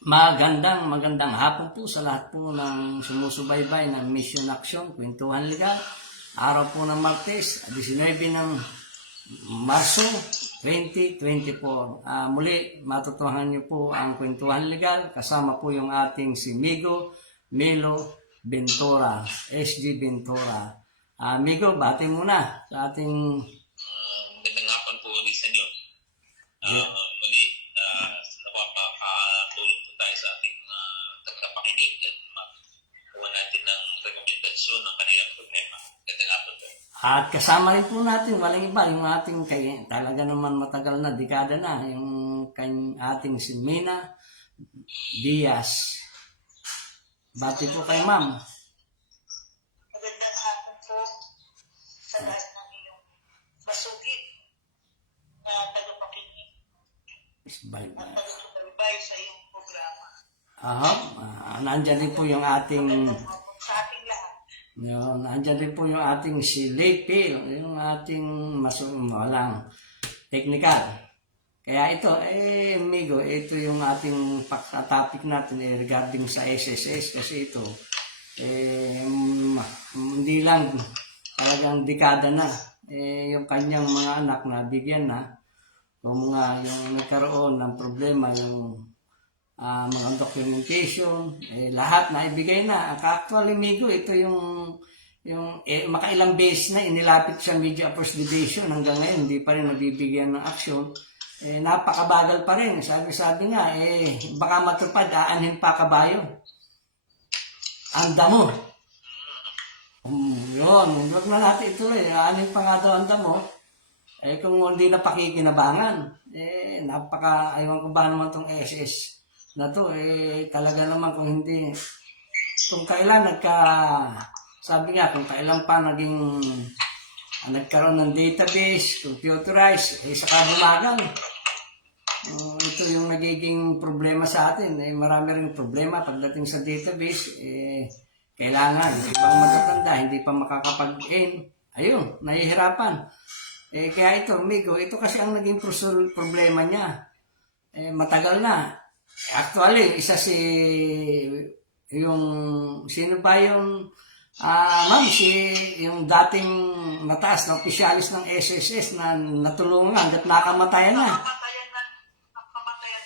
Magandang hapon po sa lahat po ng sumusubaybay ng Mission Action, Kwentuhan Legal. Araw po ng Martes, 19 ng Marso 2024. Muli, matutuhan niyo po ang Kwentuhan Legal. Kasama po yung ating si Migo Melo Ventura, SG Ventura. Migo, bati muna sa ating... Magandang hapon po ulit sa inyo. Muli, napapatulong po tayo sa ating tagapakinig at makuha natin ng rekomendasyon ng kanilang problema. Magandang hapon po. At kasama rin po natin, walang iba, yung ating talaga naman matagal na, dekada na, yung ating si Mina Diaz. Bati po kay ma'am. Magandang hapon po sa lahat ng iyong basugid na tagapakinig at tagasubaybay sa iyong programa. Nandyan din po yung ating... Magandang hapon sa ating lahat. Nandyan din po yung ating si Lepil, yung ating walang technical. Kaya ito, Migo, ito yung ating topic natin regarding sa SSS kasi ito, hindi lang talagang dekada na, yung kanyang mga anak na bigyan na, kung mga yung nagkaroon ng problema, yung mga documentation, lahat na ibigay na. Actually, Migo, ito yung makailang beses na inilapit sa Media First Division hanggang ngayon, hindi pa rin nabibigyan ng aksyon. Napakabagal pa rin. Sabi nga, baka matupad, aanhin pa kabayo. Ang damo. Yun, huwag na natin ituloy. Aanhin pa nga daw ang damo. Kung hindi na pakikinabangan, ewan ko ba naman itong SS na to, talaga naman kung hindi, kung kailan sabi nga, kung kailan pa nagkaroon ng database, computerized, saka bumagal. Ito yung nagiging problema sa atin. Marami rin problema pagdating sa database. Kailangan, hindi pa matatanda, hindi pa makakapag-in. Ayun, nahihirapan. Kaya ito, Migo, ito kasi ang naging problema niya. Matagal na. Actually, sino ba yung ma'am, yung dating mataas na opisyalis ng SSS na natulungan hanggat nakamatayan na. Nakamatayan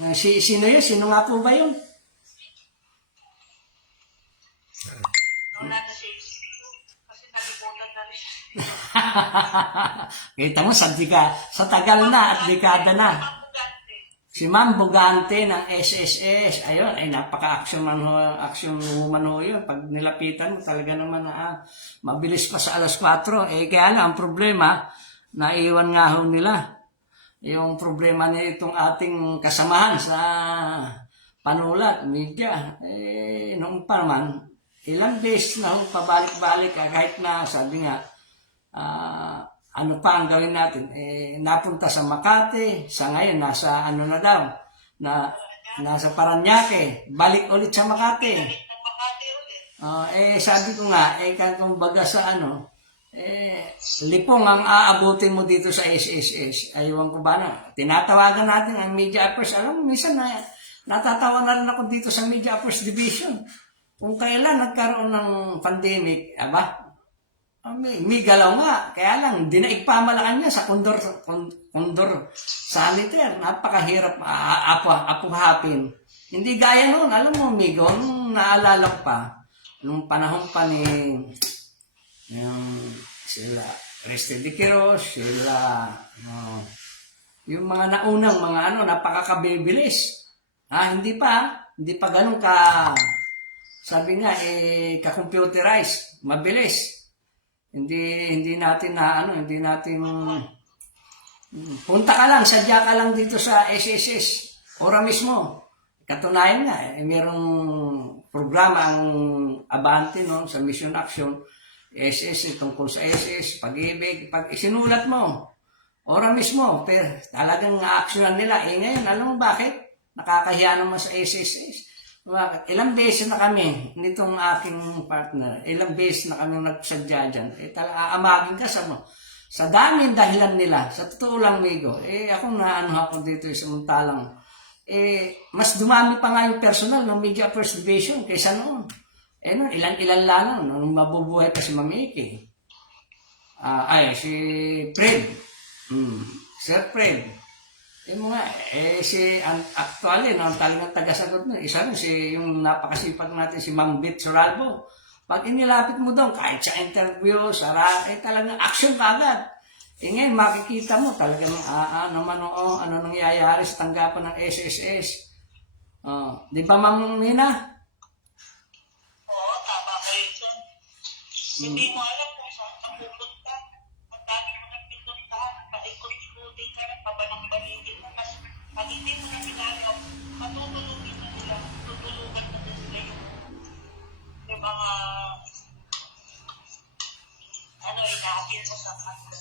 na niya. Sino yun? Sino nga po ba yun? Wala na siya kasi nalimutan na rin. Kita mo, sa tagal na at dekada na. Si Ma'am Bugante ng SSS, ayun, napaka-action woman ho yun. Pag nilapitan mo, talaga naman mabilis pa sa alas 4. Kaya lang, ang problema, naiwan nga ho nila. Yung problema niya itong ating kasamahan sa panulat, media. Noong pa naman, ilang beses na pabalik-balik, kahit na, sabi nga, ano pa ang gawin natin? Napunta sa Makati, sa ngayon, nasa nasa Paranaque, balik ulit sa Makati. Sabi ko nga, kung baga sa lipong ang aabutin mo dito sa SSS. Aywan ko ba na? Tinatawagan natin ang Media Affairs. Alam mo, minsan natatawa na rin ako dito sa Media Affairs Division. Kung kailan nagkaroon ng pandemic, may galaw nga. Kaya lang, dinaig pamalaan niya sa Condor Sanitaire. Napakahirap apuhapin. Hindi gaya noon. Alam mo, Migo, nung naalala ko pa, nung panahon pa ni sila Reste de Quiros, yung mga naunang napakakabibilis. Hindi pa ganun sabi nga, ka-computerized, mabilis. Hindi natin punta ka lang, sadya ka lang dito sa SSS, ora mismo. Katunayan nga, mayroong programa ang Abante sa Mission Action, SS, tungkol sa SS, pag-ibig, pag isinulat mo, ora mismo, pero talagang aksyonan nila. Ngayon, alam mo bakit? Nakakahiya naman sa SSS. Ilang beses na kami, nitong aking partner, ilang beses na kami nagsadya dyan. Aamagin ka sa daming dahilan nila. Sa totoo lang, Migo, ako ako dito samantalang mas dumami pa nga yung personal ng Media First Division kaysa noon. Noon, ilan-ilan lang nung mabubuhay pa si Ma'am Ike. Si Fred. Sir Fred. Actually, no, talagang tagasagot nun. Isa rin, yung napakasipag natin, si Ma'am Bit Suralbo. Pag inilapit mo doon, kahit sa interview, talagang action ka agad. Ngayon, makikita mo talagang ano nangyayari sa tanggapan ng SSS. Di ba, Ma'am Nina? Oo, tama kayo dyan. Hindi mo alam kung saan ka pupunta. Ang dami mo nang pinuntahan, paikot-ikutin ka na, pabalang-baligin mo. Kasi pag hindi mo na pinagaw, matutulungin na nila, tutulungan na nila yung mga inaapil mo sa kanila.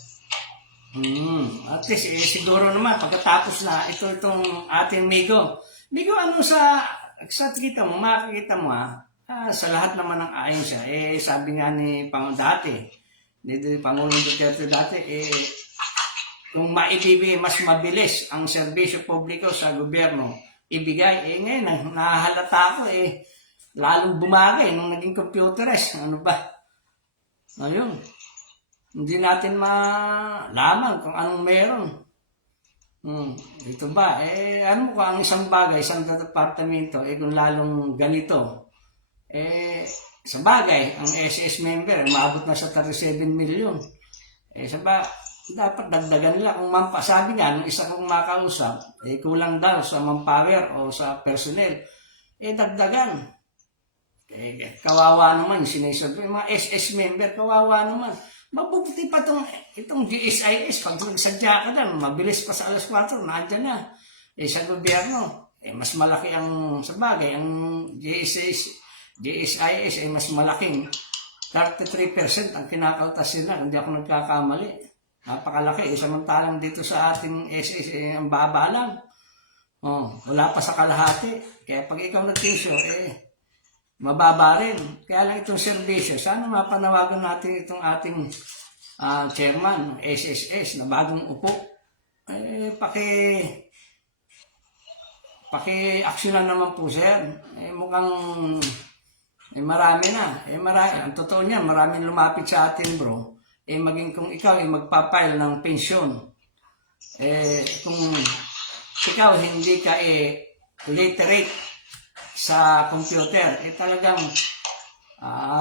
At least, siguro naman, pagkatapos na itong ating Migo, sa kita mo, makikita mo sa lahat naman ng ayon siya, sabi nga ni Pangulong Duterte dati, kung maibibigay mas mabilis ang serbisyo publiko sa gobyerno, ibigay, ngayon, nahahalata ako, lalong bumagay nung naging computerized, ano ba? Ayun. Hindi natin malaman kung anong meron. Ito ba? Ano ko ang isang bagay, isang departamento, kung lalong ganito. Sa bagay, ang SS member, maabot na sa 37 million. Dapat dagdagan nila kung sabi nga, nung isa kong makausap, kulang daw sa manpower o sa personnel. Dagdagan. Kawawa naman, sinasabi, yung mga SS member, kawawa naman. Mabubuti pa itong GSIS, pag nagsadya ka lang, mabilis pa sa alas 4, nandiyan na. Sa gobyerno, mas malaki ang, sa bagay, ang GSIS ay mas malaking 33% ang kinakaltas nila, hindi ako nagkakamali. Napakalaki, samantalang dito sa ating SS, ang baba lang. Wala pa sa kalahati. Kaya pag ikaw nag-tisyo, mababa rin. Kaya lang itong serbisyo, sana mapanawagan natin itong ating chairman ng SSS na bagong upo. Paki-aksyonan naman po, sir. Mukhang marami na. Ang totoo niyan, maraming lumapit sa atin, bro. Maging kung ikaw magpapile ng pensyon, kung ikaw hindi ka literate sa computer, talagang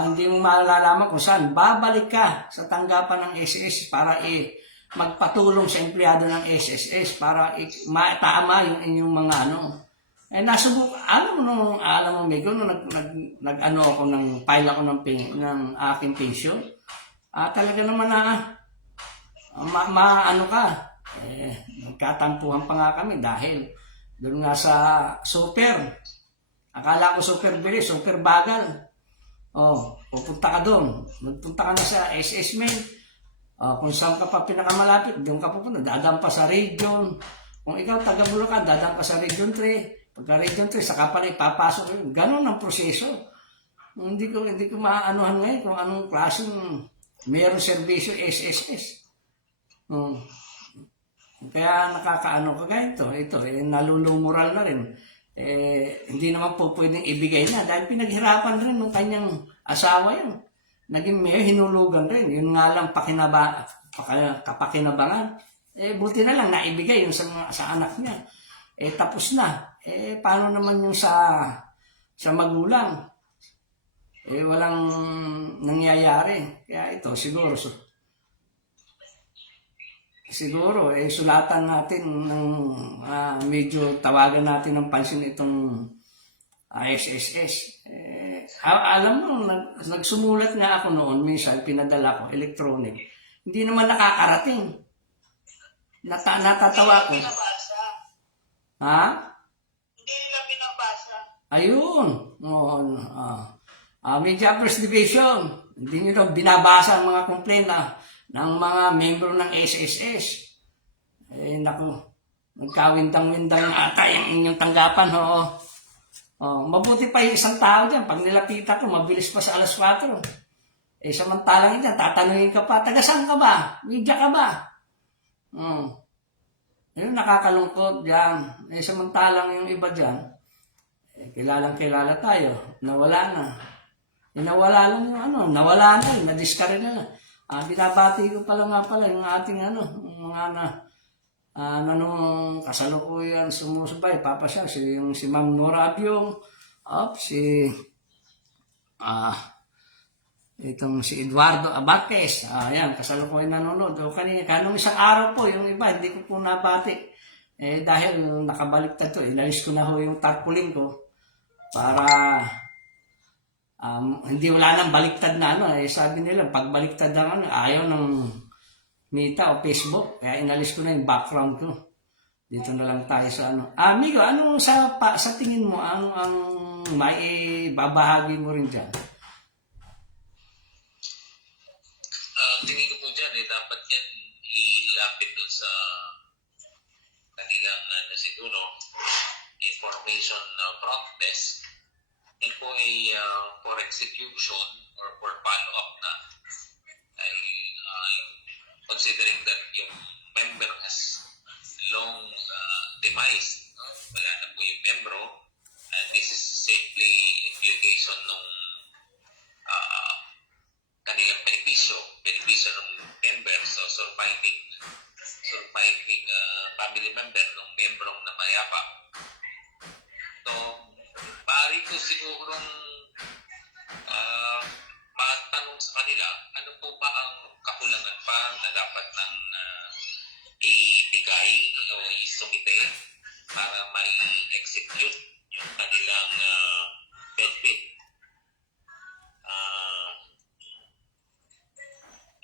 hindi mo malalaman kung saan. Babalik ka sa tanggapan ng SSS para magpatulong sa empleyado ng SSS para matama yung inyong mga nasubok, alam mo, Migo, nung nag-ano ako file ako ng aking pension, talaga naman nagkatampuhan pa nga kami dahil doon nga sa super. Akala ko super bilis, super bagal. Pupunta ka doon. Magpunta ka na sa SS Mail. Kung saan ka pa pinakamalapit, doon ka pupunta. Dadaan pa sa region. Kung ikaw taga Bulacan, dadaan pa sa region 3. Pagka region 3, saka pala ipapasok. Ganon ang proseso. Hindi ko maaanuhan ngayon kung anong klaseng mayroong serbisyo SSS. Kaya nakakaano ka ganito. Ito, nalulumural na rin. Hindi naman po pwedeng ibigay na dahil pinaghirapan rin ng kanyang asawa yun. Naging mayor, hinulugan rin. Yun nga lang kapakinabangan. Buti na lang naibigay yun sa anak niya. Tapos na. Paano naman yung sa magulang? Walang nangyayari. Kaya ito, siguro, sulatan natin ng medyo tawagan natin ng pansin itong SSS. Alam mo, nagsumulat nga ako noon, minsan pinadala ko, electronic. Hindi naman nakakarating. Natatawa ko. Hindi nila binabasa. Ha? Hindi nila binabasa. Ayun. Media First Division. Hindi nyo binabasa ang mga complaint ng mga membro ng SSS. Naku, nagkawindang-windang ata yung inyong tanggapan, mabuti pa yung isang tao dyan. Pag nilapitan ko, mabilis pa sa alas 4. Samantalang dyan, tatanungin ka pa, taga saan ka ba? Media ka ba? Yun nakakalungkot dyan. Eh, samantalang yung iba dyan, kilalang kilala tayo, nawala na. Nawala lang yung ano, nawala na, na-discard na. Binabati ko pala nga pala yung ating ano, yung mga nanong kasalukuyan sumusubay, Papa siya, si Ma'am Nora Abyong, itong si Eduardo Abates, ayan, kasalukuyan nanonood. O kanong isang araw po, yung iba, hindi ko po nabati. Dahil nakabaliktad to, inalis ko na ho yung tarpaulin ko para hindi wala nang baliktad na ano. Sabi nila, pag baliktad na ano, ayaw ng Meta o Facebook. Kaya inalis ko na yung background ko. Dito na lang tayo sa ano. Amigo, ano sa tingin mo ang may babahagi mo rin dyan? Tingin ko po dyan, dapat yan ilapit doon sa kanilang siguro information front desk. Ito po ay for execution or for follow-up na. Ay, considering that yung member has long demised, wala na po yung membro, this is simply implication ng kanilang benepisyo ng member, so surviving family member ng membrong namayapa. So, maaari ko sigurong matanong sa kanila, ano po ba ang kakulangan pa na dapat nang ibigay o isumite para mai-execute yung kanilang benefit.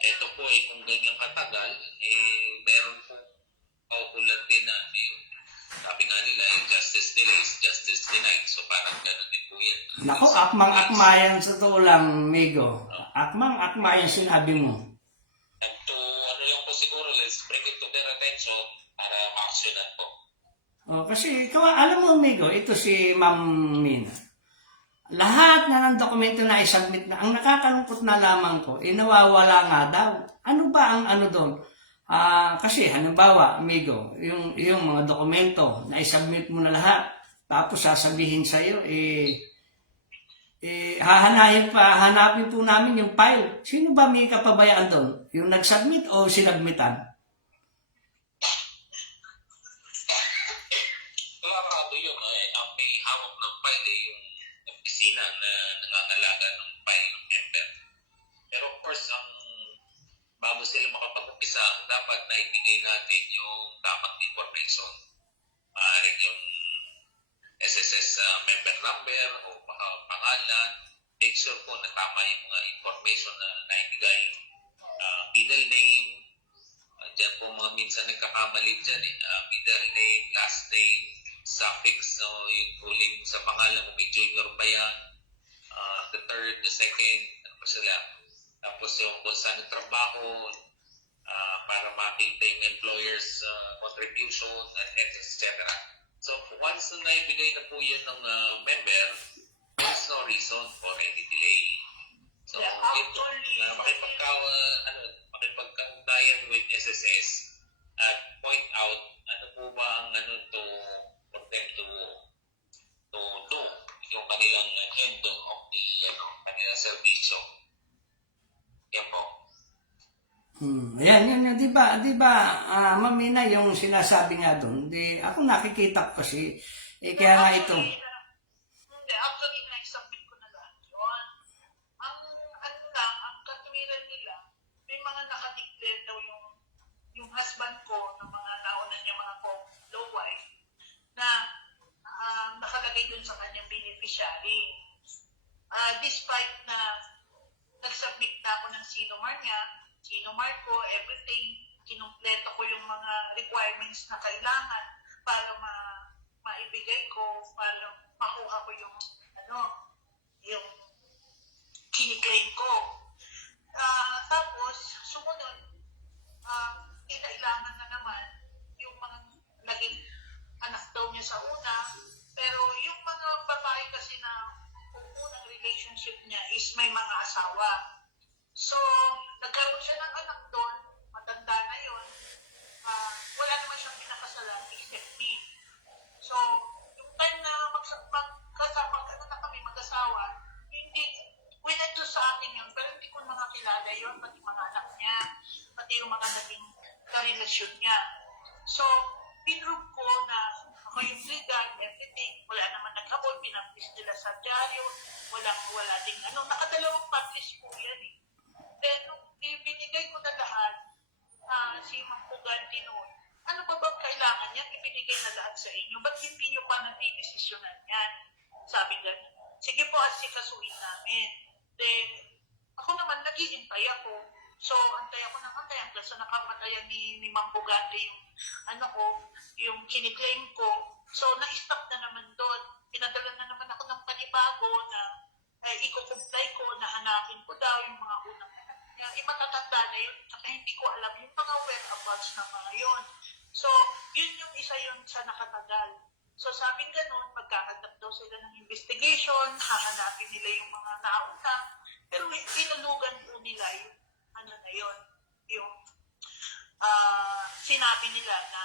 Ito po ay kung ganyang katagal, meron po kaukulan din na sabi nga nila, justice delays, justice denied. So parang gano'n din po yan. Naku, akmang-akmayan sa to lang, Migo. Akmang-akmayan sinabi mo. To ano lang po siguro, let's bring it to their attention para ma-actionan po. Kasi, alam mo, Migo, ito si Ma'am Mina. Lahat na ng dokumento na isubmit na, ang nakakalungkot na lamang ko, nawawala nga daw. Ano ba ang ano doon? Kasi, halimbawa, amigo, yung mga dokumento na isubmit mo na lahat, tapos sasabihin sa'yo, hanapin po namin yung file. Sino ba may kapabayaan doon? Yung nag-submit o sinubmitan? Klarado yun. Ang may hawak ng file yung opisina na nangangalaga ng file ng member. Pero of course, bago sila makapag-upisa, dapat na ibigay natin yung tamang information. Maaaring yung SSS member number o pangalan. Make sure po na tama yung mga information na naibigay. Middle name. Diyan po mga minsan nagkakamali dyan. Middle name, last name, suffix, yung huling sa pangalan mo, may junior ba yan? The third, the second, ano pa sila? Tapos yung kung saan yung trabaho, para makita yung employer's contribution, etc. So, once na naibigay na po yun ng member, there's no reason for any delay. So, makipagkaundayan with SSS at point out ano po ba ang for them to do yung kanilang end of the kanilang serbisyo. Yan po. Ayan, di ba, Mamina, yung sinasabi nga doon, ako nakikita ko kasi, kaya nga ito. Hindi, actually, na-submit ko na lahat yun. Ang katwiran nila, may mga nakadeclare daw yung husband ko, ng mga nauna niya mga low wife, na nakalagay dun sa kanyang beneficiary. Despite na nag-submit na ako ng sinomar niya, sinomar ko, everything, kinumpleto ko yung mga requirements na kailangan para maibigay ko, para makuha ko yung yung kiniklaim ko. Tapos, sumunod, kailangan na naman yung mga naging anak daw niya sa una, pero yung mga babae kasi na unang relationship niya is may mga asawa. So, nagkaroon siya ng anak doon, matanda na yun. Wala naman siyang pinakasalan desisyon niya. So, pinrove ko na ako yung legal, everything, wala naman naghabol, pinablis nila sa dyaryo, wala ding nakadalawang publish po yan eh. Then, nung ibinigay ko na lahat, si Ma'am Puganti noon, ano pa bang kailangan niya? Ibinigay na lahat sa inyo. Ba't hindi nyo pa nagdidesisyonan yan? Sabi ganun. Sige po, asikasuhin namin. Then, ako naman, naghihintay ako. So, antay ako hanggang sa nakapatayan ni Ma'am Puganti yung kiniklaim ko. So, na-stop na naman doon. Pinadala na naman ako ng panibago na i-comply ko, na hanapin ko daw yung mga unang imatatanda na yun. Saka hindi ko alam yung mga whereabouts na mga yun. So, yun yung isa yun sa nakatagal. So, sabing ganun, magkakandak daw sila ng investigation, hahanapin nila yung mga nauna. Pero tinulugan po nila yung yung sinabi nila na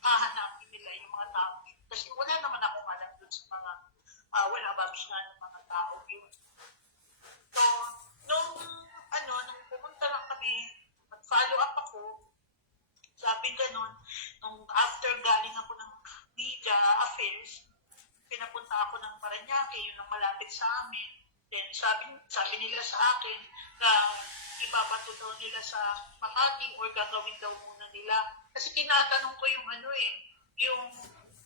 hahanapin nila yung mga tao. Kasi wala naman akong alam dun sa mga whereabouts na ng mga tao yun. So, nung pumunta lang kami, nag-follow up ako, sabi ganun, nung after galing ako ng media affairs, pinapunta ako ng Parañaque, yun ang malapit sa amin. Then sabi nila sa akin na ibabato daw nila sa Makati or gagawin daw muna nila. Kasi tinatanong ko yung yung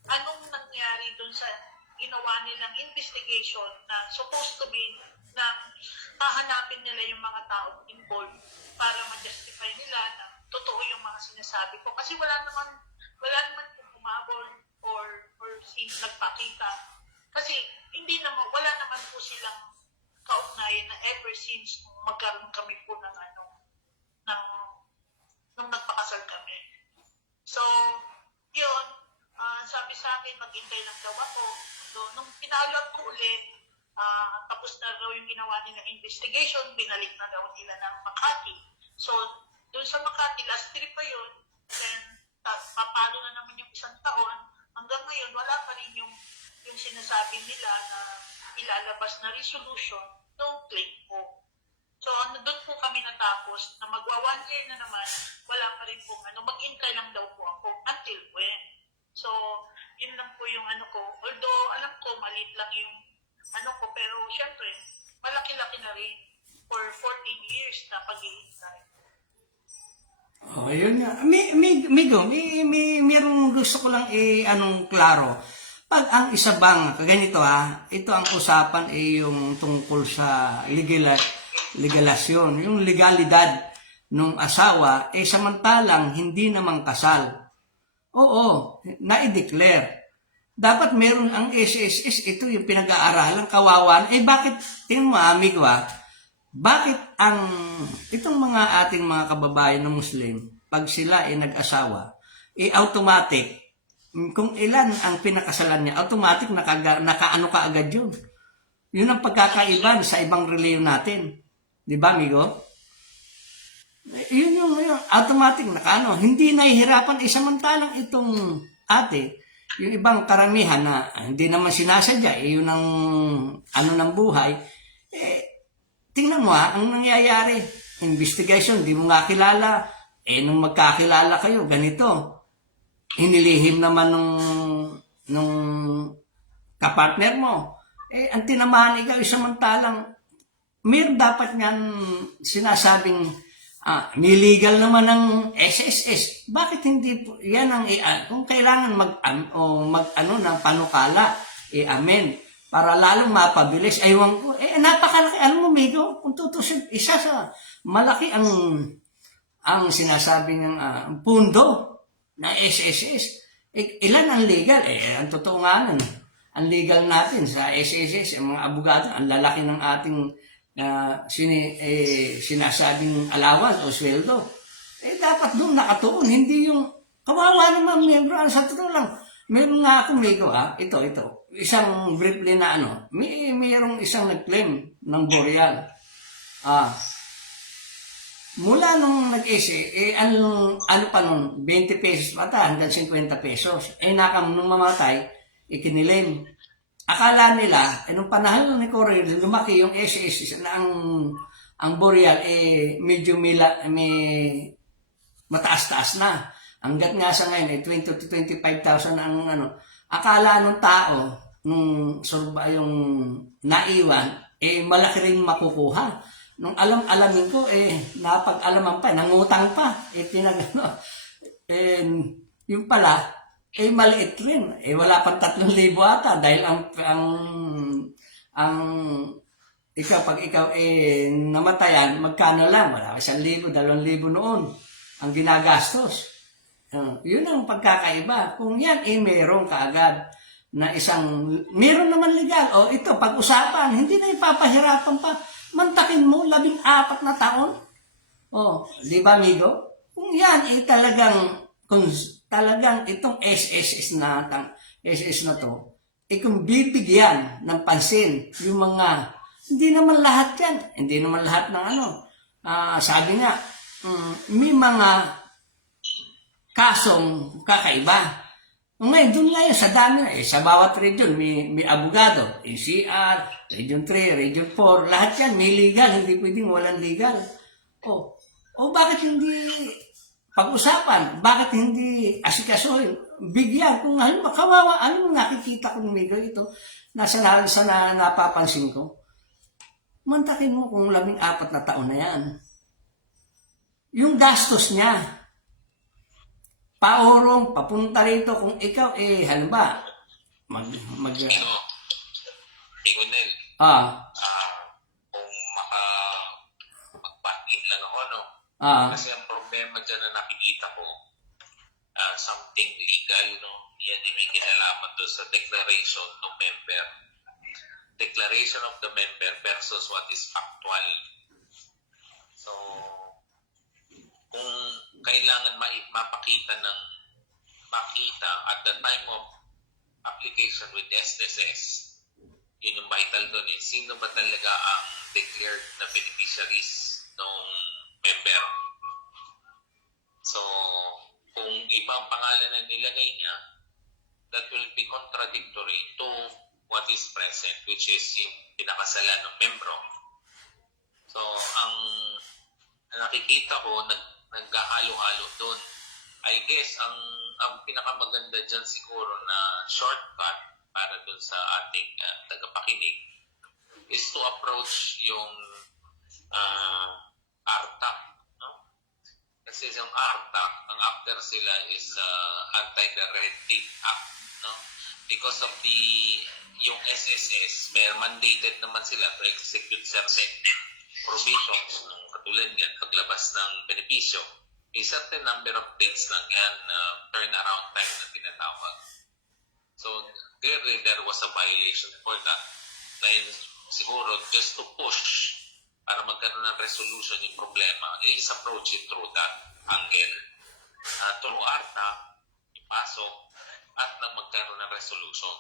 anong nangyari dun sa ginawa nilang investigation na supposed to be na hahanapin nila yung mga tao involved para ma-justify nila na totoo yung mga sinasabi ko. Kasi wala naman umabol or nagpakita. Kasi wala naman po silang kaugnayan na ever since magkaroon kami po nung nagpakasal kami. So, yun, sabi sa akin, maghintay lang daw ako. So, nung pinalot ko ulit, tapos na raw yung ginawa nila investigation, binalik na daw nila ng Makati. So, doon sa Makati, last trip pa yun, then papalo na naman yung 1 taon. Hanggang ngayon, wala pa rin yung sinasabi nila na ilalabas na resolution ng claim ko. So, doon po kami natapos na magwa 1 year na naman, wala pa rin po mag-intry lang daw po ako until when. So, yun lang po yung ko. Although, alam ko, maliit lang yung ko, pero syempre, malaki-laki na rin for 14 years na pag-iintay. Oh, yun nga. Merong gusto ko lang klaro. Pag ang isa bang, kaganito ito ang usapan yung tungkol sa legalasyon, yung legalidad ng asawa, samantalang hindi naman kasal. Oo, na-declare. Dapat meron ang SSS, ito yung pinag-aaralan, kawawan. Bakit, tingnan mo amigo bakit itong mga ating mga kababayan na Muslim, pag sila nag-asawa, automatic, kung ilan ang pinakasalan niya, automatic nakaano ka agad yun. Yun ang pagkakaiba sa ibang reliyon natin. Di ba, amigo? Yun automatic nakaano. Hindi nahihirapan, samantalang itong ate, yung ibang karamihan na hindi naman sinasadya, yun ang ng buhay, tingnan mo ang nangyayari. Investigation, di mo nga kilala. Nung magkakilala kayo, ganito. Hinilihim naman nung kapartner mo. Ang tinamaan ikaw, samantalang, meron dapat niyan sinasabing, niligal naman ng SSS. Bakit hindi po, yan ang kung kailangan ng panukala, amen. Para lalong mapabilis. Aywan ko, napakalaki. Alam mo, Migo, kung tutusin, isa sa malaki ang sinasabi ng pundo na SSS. Ilan ang legal? Ang totoo nga nun. Ang legal natin sa SSS, ang mga abogado, ang lalaki ng ating sinasabing allowance o sweldo. Dapat doon nakatuon. Hindi yung kawawa naman, membro. Sa totoo lang. Meron nga akong Migo, ito. Isang briefly na mayroong isang nag-claim ng Boreal. Mula nung ano pa nun, 20 pesos pata hanggang 50 pesos. Nung mamatay, ikinilim. Akala nila, nung panahon ni Cory, lumaki yung SS na ang Boreal, medyo may mataas-taas na. Hanggat nga sa ngayon, 20 to 25,000 ang ano. Akala nung tao, nung yung naiwan, malaki rin makukuha. Nung alamin ko, napag-alaman pa, nangutang pa, yung pala, maliit rin. Wala pang 3,000 ata dahil ang pag ikaw namatayan, magkano lang? Wala 1,000, 2,000 noon ang ginagastos. Yun ang pagkakaiba. Kung yan, meron kaagad na meron naman legal. Ito, pag-usapan, hindi na ipapahirapan pa. Mantakin mo, 14 na taon. Di ba, amigo? Kung yan, kung talagang itong SS na to, kung bibigyan ng pansin yung mga, hindi naman lahat yan, hindi naman lahat ng sabi nga, may mga kasong kakaiba. Ngayon, doon nga yun, sa dami na, sa bawat region, may abogado, NCR, Region 3, Region 4, lahat yan, may legal, hindi pwedeng walang legal. Bakit hindi pag-usapan? Bakit hindi asikasuhin? Bigyan, kung kawawa, nakikita ko namigo ito, sa napapansin ko, mantakin mo kung 14 na taon na yan. Yung gastos niya, paurong, papunta rito, kung ikaw, halimbawa, Miguel, kung mag-back-in lang ako, no? Kasi ang problema dyan na nakikita ko, something legal, no? Yan yung may kinalaman doon sa declaration ng member. Declaration of the member versus what is factual. So, kung kailangan makita at the time of application with SSS, yun yung vital doon sino ba talaga ang declared na beneficiaries ng member. So, kung ibang pangalan na nilagay niya, that will be contradictory to what is present, which is yung pinakasalan ng membro. So, ang nakikita ko, naghahalo-halo doon. I guess, ang pinakamaganda dyan siguro na shortcut para doon sa ating tagapakinig is to approach yung ARTAC. No? Kasi yung ARTAC, ang after sila is Anti-Red Tape Act. No? Because of yung SSS, may mandated naman sila to execute certain provisions ng katulad yan, paglabas ng benepisyo. May certain number of days lang yan turnaround time na tinatawag. So, clearly there was a violation for that. Dahil siguro just to push para magkaroon ng resolution yung problema, is approach it through that angle. Through ARTA, ipasok, at nang magkaroon ng resolution.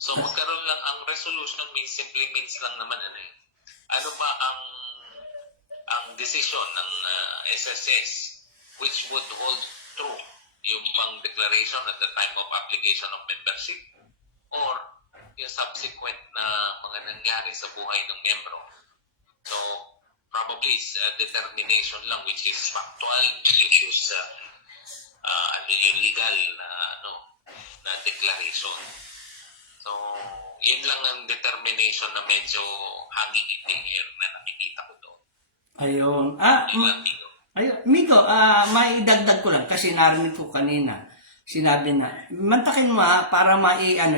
So, magkaroon lang ang resolution simply means lang naman ano ba ang decision ng SSS which would hold true yung pang declaration at the time of application of membership or yung subsequent na mga nangyari sa buhay ng membro. So, probably determination lang which is factual, which is yung legal na declaration. So, yun lang ang determination na medyo hanging in the air na nakikita ko doon. Ayun. Miko, maidagdag ko lang kasi narinig ko kanina. Sinabi na, mantakin mo para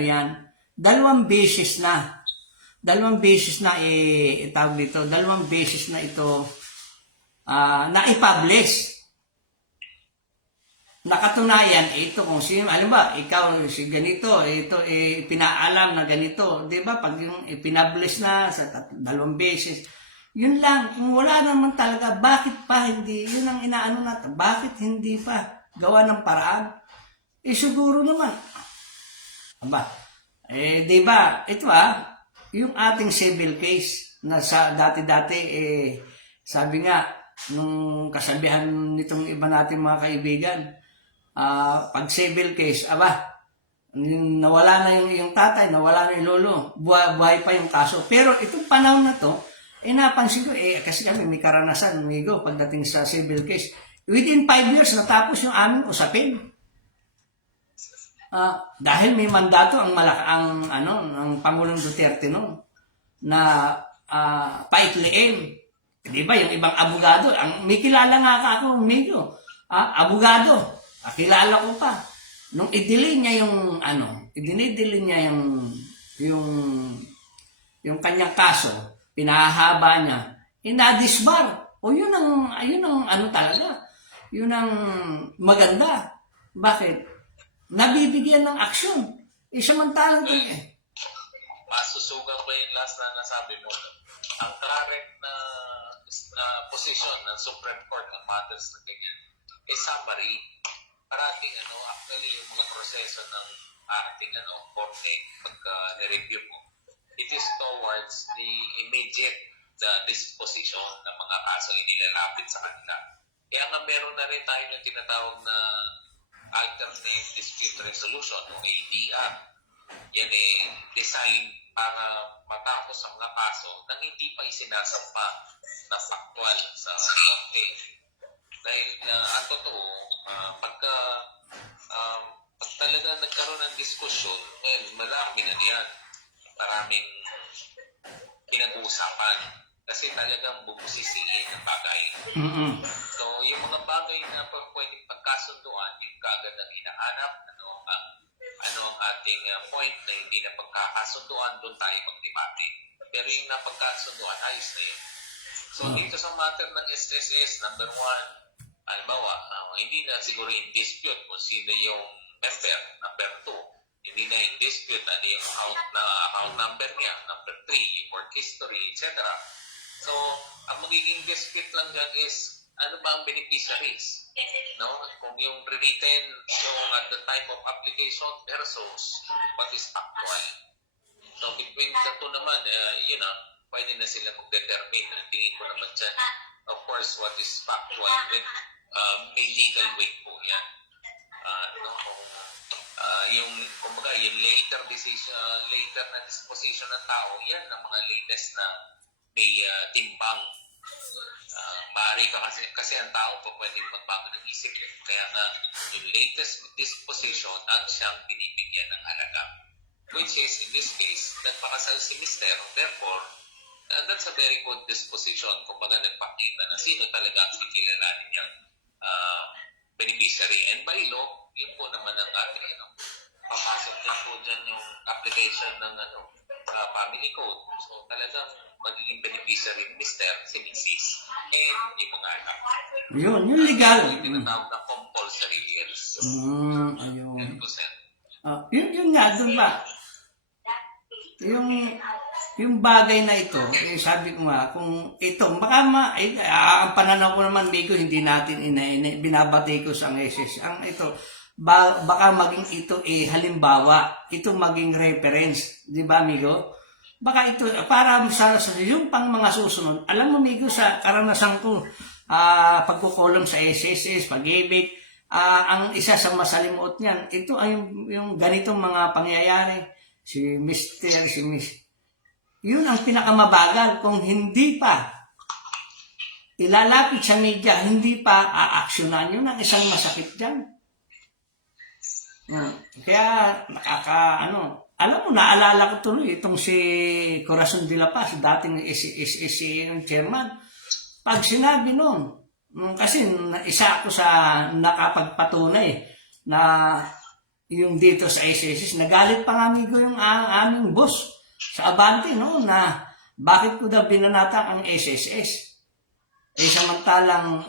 yan. 2 beses na. 2 beses na itawag dito. 2 beses na ito na-i-publish. Nakatunayan, ito kung sino, alam ba, ikaw si ganito, ito pinaalam na ganito. Diba? Pag yung ipinablish na sa 2 beses, yun lang, kung wala naman talaga, bakit pa hindi, yun ang inaano natin, bakit hindi pa gawa ng paraan? Siguro naman. Diba, ito yung ating civil case na sa dati-dati, sabi nga, nung kasabihan nitong iba natin mga kaibigan, pag civil case, nawala na yung tatay, nawala na yung lolo, buhay pa yung kaso. Pero itong panahon na to, napansin ko, kasi kami may karanasan, amigo, pagdating sa civil case, Within 5 years, natapos yung aming usapin. Dahil may mandato ang Pangulong Duterte noon na paikliin. Di ba, yung ibang abogado, may kilala nga ako, amigo, abogado, kilala ko pa. Nung i-delay niya yung kanyang kaso, pinahaba niya, inadisbar. O yun ang talaga. Yun ang maganda. Bakit? Nabibigyan ng aksyon. Samantalang Masusugang ba yung last na nasabi mo? Ang current na posisyon ng Supreme Court ng matters na ganyan ay summary. Parating actually yung mga proseso ng ating korte pagka nireview mo, it is towards the immediate disposition ng mga kasong inilalapit sa kanila. Kaya nga meron na rin tayo yung tinatawag na Alternative Dispute Resolution o ADR. Yan design para matapos ang mga kaso nang hindi pa isinasampa na factual sa korte. Dahil ang totoo, pag talaga nagkaroon ng diskusyon, marami na yan. Maraming pinag-uusapan. Kasi talagang bubusisiin ang bagay. So, yung mga bagay na pwedeng pagkasunduan, yung kagad ang hinahanap, ano ang ating point na hindi na pagkakasunduan, doon tayo magdebate. Pero yung napagkasunduan, ayos na yun. So, dito sa matter ng SSS, number 1, halimbawa, hindi na siguro in dispute kung sino yung member, number 2. Hindi na in dispute ano yung account number niya, number 3, yung work history, etc. So, ang magiging dispute lang dyan is, ano ba ang beneficiaries? No? Kung yung written, yung at the time of application versus what is actual. So, between the two naman, pwede na sila mag-determine. Ang tingin ko naman dyan, of course, what is factual with may legal weight po yan. Yung later na disposition ng tao, yan ang mga latest na may timbang. Maaari ka kasi ang tao pa pwedeng magbago ng isip. Kaya nga, yung latest disposition ang siyang binibigyan ng halaga. Which is, in this case, nagpakasal si Mister. Therefore, that's a very good disposition. Kumbaga, nagpakita na sino talaga ang kikilalanin niyang beneficiary. And by law, yun po naman ang ating papasok din po dyan yung application ng family code. So, talagang magiging beneficiary ni Mr. si Mrs. and yung mga anak. Yung legal. Yung tinatawag na compulsory years. Ayun. Yan po, sir. Yun nga, doon ba? Yung bagay na ito, sabi ko nga, kung ito, baka ang pananaw ko naman, Migo, hindi natin binabati ko sa SS. Ang ito, baka maging ito halimbawa, ito maging reference, di ba, Migo? Baka ito, para sa yung pang mga susunod, alam mo, Migo, sa karanasan ko, pagkukulong sa SSS, pag-ibig, ang isa sa masalimuot niyan, ito ay yung ganitong mga pangyayari, si Mr., si Miss. Yun ang pinakamabagal. Kung hindi pa ilalapit sa media, hindi pa aaksyonan, yun ang isang masakit dyan. Kaya alam mo, naalala ko tuloy itong si Corazon de la Paz, dating SSC chairman. Pag sinabi noon, kasi isa ako sa nakapagpatunay na yung dito sa SSS, nagalit pa nga Migo yung aming boss sa Abante, no, na bakit ko daw binanata ang SSS. Samantalang,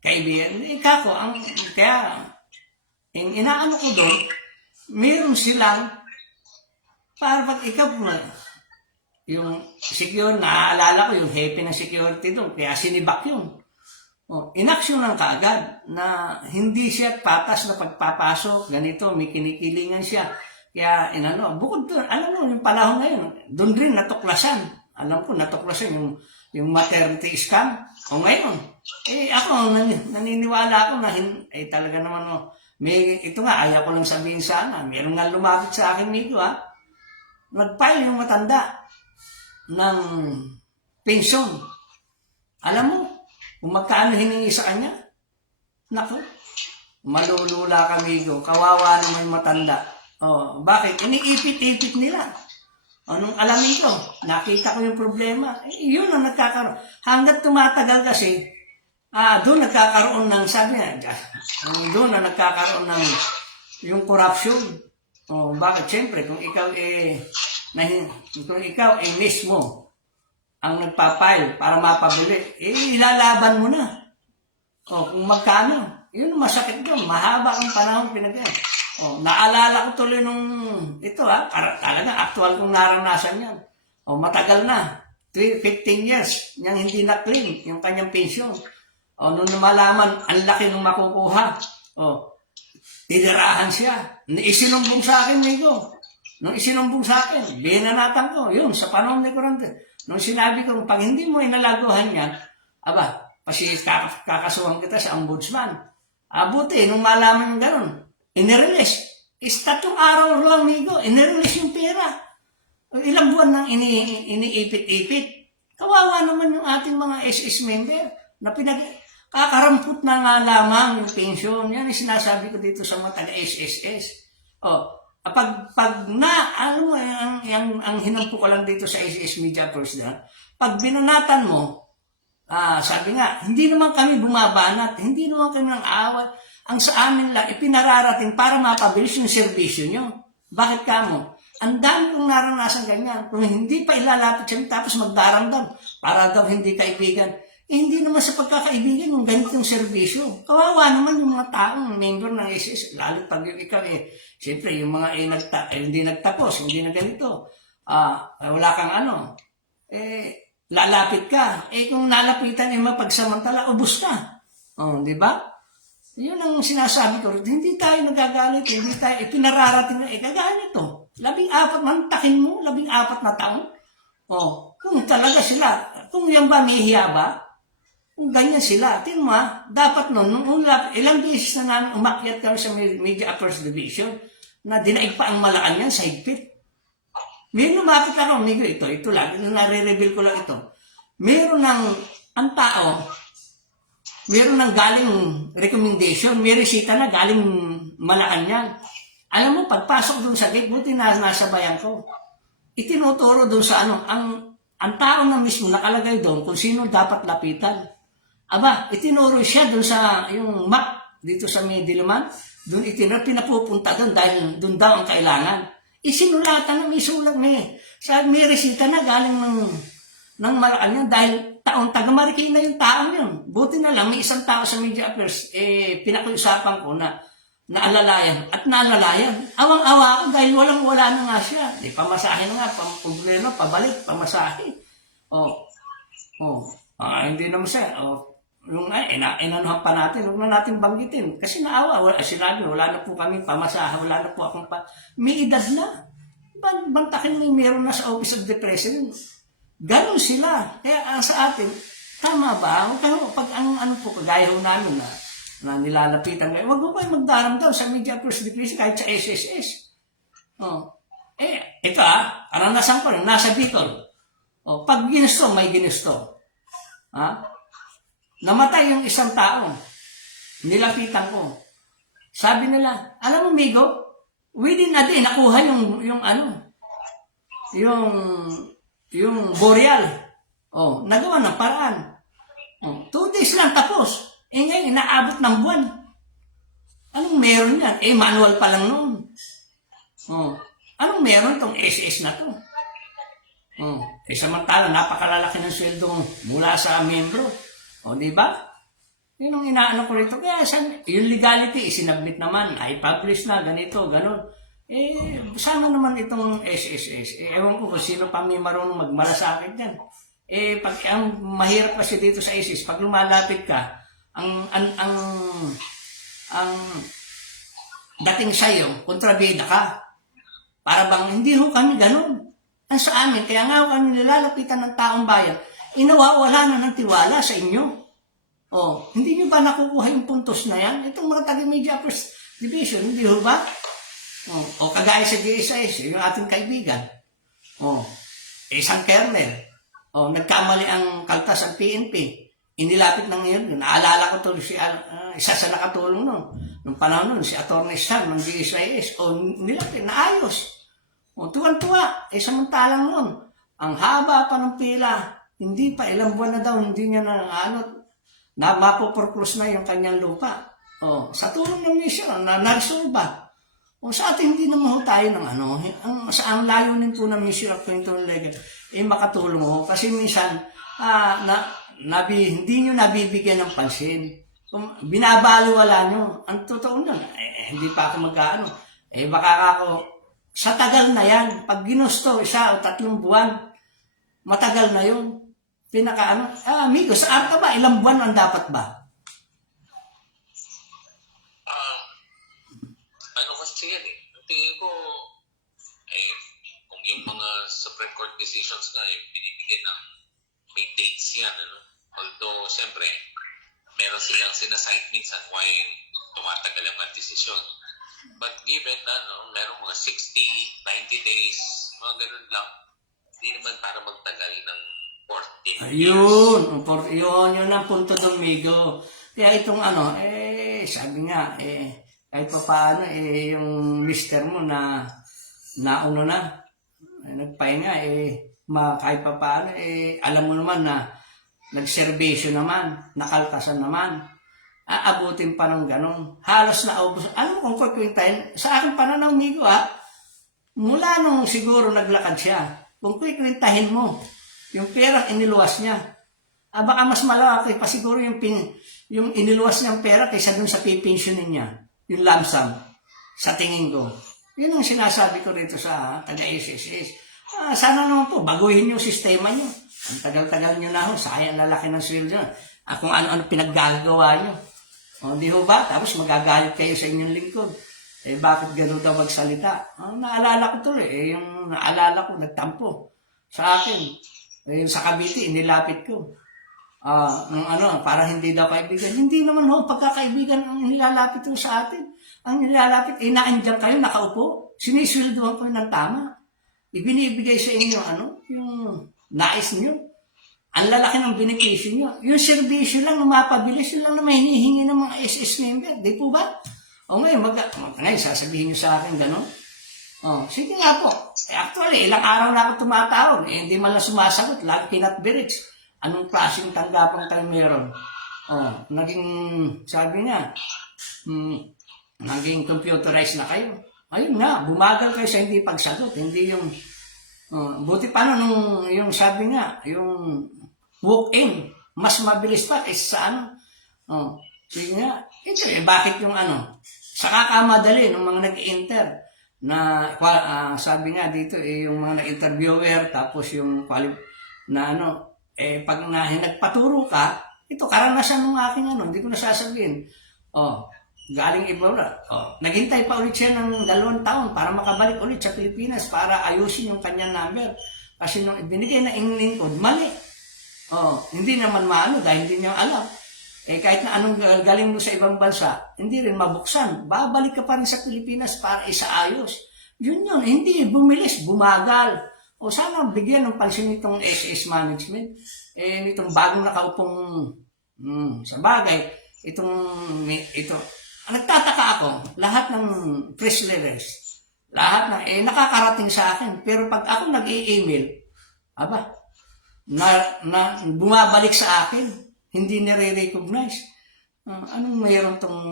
kaibigan, kaya, inaano ko doon, meron silang, para pag ikaw na, yung security, naaalala ko yung hepe ng security doon, kaya sinibak yun. Inaksyonan kaagad na hindi siya patas na pagpapasok, ganito, may kinikilingan siya. Kaya, bukod doon, alam mo, yung panahon ngayon, doon rin natuklasan. Alam ko, natuklasan yung maternity scam. O ngayon, ako, naniniwala ako na, talaga naman, ito nga, ayaw ko lang sabihin sana, meron nga lumapit sa akin, Migo, nag-file yung matanda ng pensyon. Alam mo, Kung magkano hiningi sa kanya, naku, malulula kami ko. Kawawa naman yung matanda. Oh, bakit? Iniipit-ipit nila. Anong alamin ko? Nakita ko yung problema. Yun ang nagkakaroon. Hanggat tumatagal kasi, doon nagkakaroon ng, sabi nga, doon na nagkakaroon ng yung corruption. Oh, bakit? Siyempre, kung ikaw mismo ang nagpapile para mapabili, ilalaban mo na. O, kung magkano, yun ang masakit doon. Mahaba ang panahon pinagay. O, naalala ko tuloy ito talaga, actual kong naranasan yan. O, matagal na. 15 years, niyang hindi na-claim yung kanyang pension. O, nung malaman, ang laki nung makukuha. O, tinirahan siya. Isinumbong sa akin, Migo. Nung isinumbong sa akin, binanatan ko. Yun, sa panahon ni Corante. Nung sinabi ko, pag hindi mo inalaguhan yan, kasi kakasuhan kita sa ombudsman. Buti, nung malaman yung gano'n, inirelease. Tatlong araw lang, Migo, inirelease yung pera. Ilang buwan nang iniipit-ipit. Kawawa naman yung ating mga SS member na kakarampot na nga lamang yung pension. Yan yung sinasabi ko dito sa mga taga-SSS. Alam mo, ang hinampo ko lang dito sa SS Media First na, pag binanatan mo, sabi nga, hindi naman kami bumabanat, hindi naman kami ng awat. Ang sa amin lang, ipinararating para mapabilis yung serbisyo nyo. Bakit kamo? Ang dami kong naranasan ganyan. Kung hindi pa ilalapit siya, tapos magdaramdam, para daw hindi kaibigan. Hindi naman sa pagkakaibigan yung ganitong serbisyo. Kawawa naman yung mga taong member ng SS, lalo pag yung ikaw siyempre yung mga hindi nagtapos, hindi na ganito. Wala kang lalapit ka. Kung nalapitan yung mapagsamantala, ubos ka. Di ba? Yun ang sinasabi ko. Hindi tayo nagagalit, hindi tayo ipinararating na, kagaya nito. 14 man, takin mo, 14 na taon. Kung talaga sila, kung yan ba may hiya ba? Kung ganyan sila, tingnan mo dapat nung ilang beses na namin umakyat kami sa Media Affairs Division na dinaig pa ang Malacanang sa higpit. May lumapit ako, Migo, ito lang, nare-reveal ko lang ito. Meron ang tao, meron ng galing recommendation, may resita na galing Malacanang. Alam mo, pagpasok dun sa gate, buti na nasabayan ko. Itinuturo dun sa ang tao na mismo nakalagay doon kung sino dapat lapitan. Itinuro siya doon sa yung map dito sa may Diliman. Doon pinapupunta doon dahil doon daw ang kailangan. Isinulatan na may sulat may resita na galing ng Malacanang dahil taga Marikina yung taong yun. Buti na lang may isang tao sa Media Affairs pinakiusapan ko na naalalayan at naalalayan. Awang-awa ako dahil wala na nga siya. Pamasahe na nga, problema, pabalik, pamasahe. Hindi naman siya. Yung inanuhan pa natin, huwag na natin banggitin. Kasi naawa, sinabi, wala na po kami pamasahe, wala na po akong may edad na. Bantakin mo meron na sa Office of the President. Ganon sila. Kaya sa atin, tama ba? Pag kagaya ho namin na nilalapitan ngayon, huwag mo kayo magdaramdam sa Media Affairs Division kahit sa SSS. Ito karanasan ko rin, nasa Bicol. Pag ginusto, may ginusto. Namatay yung isang tao. Nilapitan ko. Sabi nila, alam mo, Migo, within a day, nakuha yung burial. Nagawa ng paraan. 2 days lang tapos. Ngayon, inaabot ng buwan. Anong meron yan? Manual pa lang noon. Anong meron itong SS na to? Samantala, napakalalaki ng sweldo mula sa membro. Di ba? Yun ang inaano ko rito. Kaya yung legality, isinabit naman, i-publish na, ganito, ganon. Sana naman itong SSS. Ewan ko kung sino pa may marunong magmalasakit yan. Pag ang mahirap kasi dito sa ISIS, pag lumalapit ka, ang dating sa'yo, kontrabida ka. Para bang hindi ho kami ganun. Ang sa amin, kaya nga kami nilalapitan ng taong bayan, inawawala na ng tiwala sa inyo. Hindi nyo ba nakukuha yung puntos na yan? Itong mga taga-Media Affairs Division, hindi ho ba? Kagaya sa DSIS, yung ating kaibigan. Isang kernel. Nagkamali ang kaltas ang PNP. inilapit ng ngayon. Naalala ko to si isa sa nakatulong nung panahon nun, si Atty. Sam ng DSIS. O nilapit, naayos. O tuwan-tuwa. Samantalang nun, ang haba pa ng pila, hindi pa, ilang buwan na daw, hindi niya na mapoporclose na yung kanyang lupa. O, sa tulong ng mission, na-resolve. O sa atin, hindi naman tayo ng ang layunin po ng mission of Quinton Legal, makatulong ho. Kasi minsan, hindi nyo nabibigyan ng pansin. Kung binabaliwala nyo, ang totoo nun, hindi pa ako baka ako, sa tagal na yan, pag ginusto, 1 o 3 buwan, matagal na yun. Amigo, saan ka ba? Ilang buwan ang dapat ba? Ano kasi yan eh. Ang tingin ko, kung yung mga Supreme Court decisions nga, binibigyan ng may dates yan. Although, siyempre, meron silang sinasite minsan why tumatagal ang mga desisyon. But given na, meron mga 60, 90 days, mga ganun lang, hindi naman para magtagal ng 14 years. Yun ang punto doon, Migo. Kaya itong sabi nga, kahit pa paano, yung mister mo na nauna na, nagpahinga, kahit pa paano, alam mo naman na nagserbisyo naman, nakaltasan naman, aabutin pa ng ganun. Halos na ubos. Alam mo kung kukwintahin, sa aking pananaw, Migo, mula nung siguro naglakad siya, kung kukwintahin mo, yung pera iniluwas niya, baka mas malaki pa siguro yung iniluwas niyang pera kaysa dun sa pipensyonin niya, yung lump sum, sa tingin ko. Yun ang sinasabi ko rito sa taga-SSS. Sana naman po, baguhin yung sistema niyo. Ang tagal-tagal niyo na ho, sayang lalaki ng sweldo niyo. Kung ano-ano pinaggagawa niyo. Di ho ba? Tapos magagalit kayo sa inyong lingkod. Bakit gano'n daw magsalita? Naalala ko tuloy, yung naalala ko, nagtampo sa akin. Yung sa Cavite, inilapit ko. Para hindi daw kaibigan. Hindi naman ho, pagkakaibigan ang nilalapit ho sa atin. Ang nilalapit, naandyan kayo, nakaupo. Sinisweldohan ko ng tama. Ibinibigay sa inyo, yung nais niyo. Ang lalaki ng benepisyo niyo. Yung servisyo lang, mapabilis, yun lang na may hinihingi ng mga SS member. Di po ba? Ngayon, ngayon, sasabihin niyo sa akin gano'n. Sige nga po. Actually, ilang araw na ako tumatawag. Hindi man lang sumasagot. Lagi pinatbirits. Anong klaseng tanggapang tayo meron? Naging, sabi niya, naging computerized na kayo. Ayun nga, bumagal kayo sa hindi pagsagot. Hindi yung, buti pa nung yung sabi nga, yung walk-in, mas mabilis pa kaysa sa sige nga, bakit yung sa kakamadali ng mga nag-i-enter, na sabi nga dito yung mga na-interviewer tapos yung pag nagpaturo ka, ito karanasan ng aking hindi ko nasasabihin. Galing iba na. Naghintay pa ulit siya ng 2 taon para makabalik ulit sa Pilipinas para ayusin yung kanyang number. Kasi nung ibinigay na in code, mali. Hindi naman dahil hindi niya alam. Kahit na anong galing mo sa ibang bansa, hindi rin mabuksan. Babalik ka pa rin sa Pilipinas para isaayos. Yun. Hindi bumilis, bumagal. Sana bigyan ng pansin nitong SS management. Nitong bagong nakaupong sa bagay. Ito. Nagtataka ako, lahat ng press release, lahat ng, nakakarating sa akin. Pero pag ako nag-i-email, bumabalik sa akin, hindi nire-recognize. Anong mayroon tong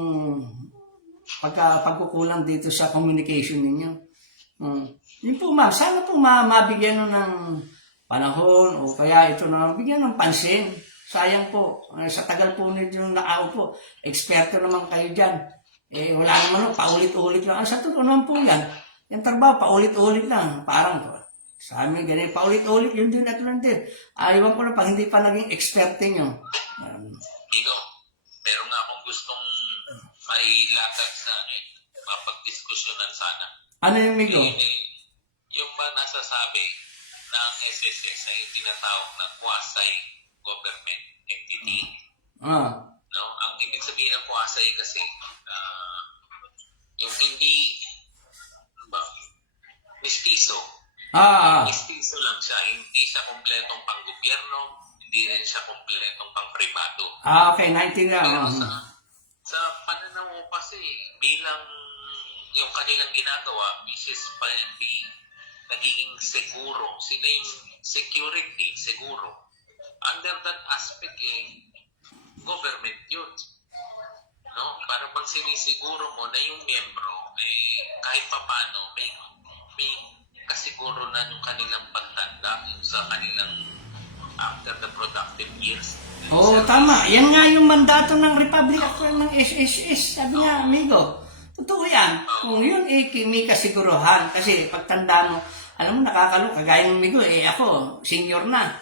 pagkukulang dito sa communication ninyo? Yun po ma'am, sana po mabigyan ng panahon o kaya ito na bigyan ng pansin. Sayang po, sa tagal po nito nakaupo, eksperto naman kayo dyan. Wala naman, paulit-ulit lang. Sa totoo naman po yan, yung trabaho, paulit-ulit lang. Parang, sa amin ganyan, paulit-ulit, yun din at yun din. Ayaw ko na pag hindi pa naging eksperte nyo. Migo, meron nga akong gustong mailatag sa mapagdiskusyonan sana. Ano yung Migo? Yung ba nasasabi ng SSS na yung tinatawag na quasi-government entity. No? Ang ibig sabihin ng quasi kasi yung hindi mistiso. Mistiso lang siya. Hindi siya kompletong panggobyerno, hindi rin siya kompletong pang privado. Okay, 19 lang. Pero sa pananaw ko kasi, bilang yung kanilang ginagawa, which is nagiging seguro, sila yung security, seguro. Under that aspect, government yun. No? Para pag sinisiguro mo na yung miyembro, kahit pa paano, may kasiguro na yung kanilang pagtanda sa kanilang after the productive years. Oo, tama. Yan nga yung mandato ng Republic of ng SSS. Sabi nga, amigo. Totoo yan. Kung yun, may kasiguruhan. Kasi pagtanda mo, alam mo, nakakaloka. Kagaya ng amigo, ako, senior na.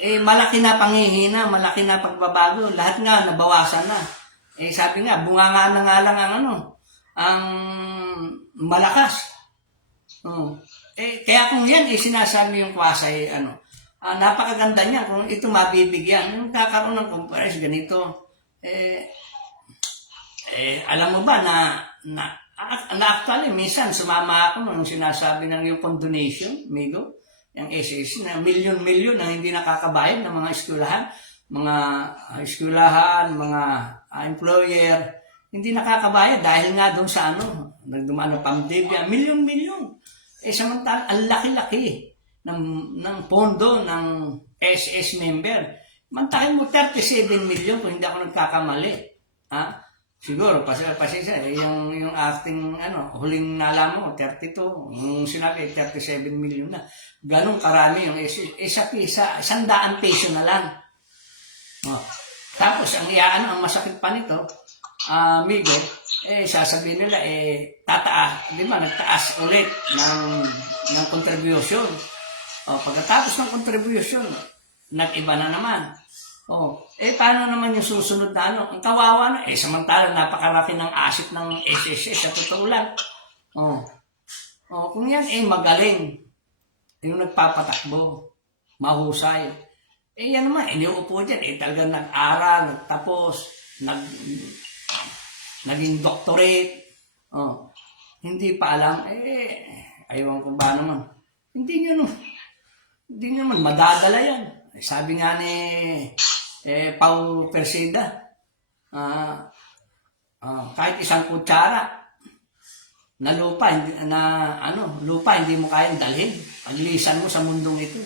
Malaki na panghihina, malaki na pagbabago. Lahat nga, nabawasan na. Sabi nga, bunganga na nga lang ang malakas. Kaya kung yan, sinasabi yung kwasay, napakaganda niya kung ito mabibigyan. Yung kakaroon ng conference, ganito. Alam mo ba na actually, minsan sumama ako nung sinasabi ng yung condonation, amigo, yung SSC, na milyon-milyon na hindi nakakabayad ng mga eskwelahan, mga employer, hindi nakakabayad dahil nga doon sa nagdumaan ng pandemya, milyon-milyon. Samantala, ang laki-laki ng pondo ng SS member. Mantakin mo 37 million kung hindi ako nagkakamali. Siguro, pasensya, yung acting, huling nalaman ko, 32. Yung sinabi, 37 million na. Ganong karami yung isa pisa, 100 peso na lang. Tapos, ang masakit pa nito, amigo, sasabihin nila, tataas, di ba, nagtaas ulit ng contribution. Pagkatapos ng contribution, nag-iba na naman. Paano naman yung susunod na Ang kawawa na, samantalang napakarami ng asset ng SSS, sa totoo lang. Kung yan, magaling. Yung nagpapatakbo, mahusay. Yan naman, iniupo dyan, talagang nag-aral, nagtapos, naging doctorate. Hindi pa alam, ayaw ko ba naman. Hindi nyo naman madadala yan. Sabi nga ni Pau Persida, kahit isang kutsara na lupa, hindi mo kayang dalhin. Paglisan mo sa mundong ito.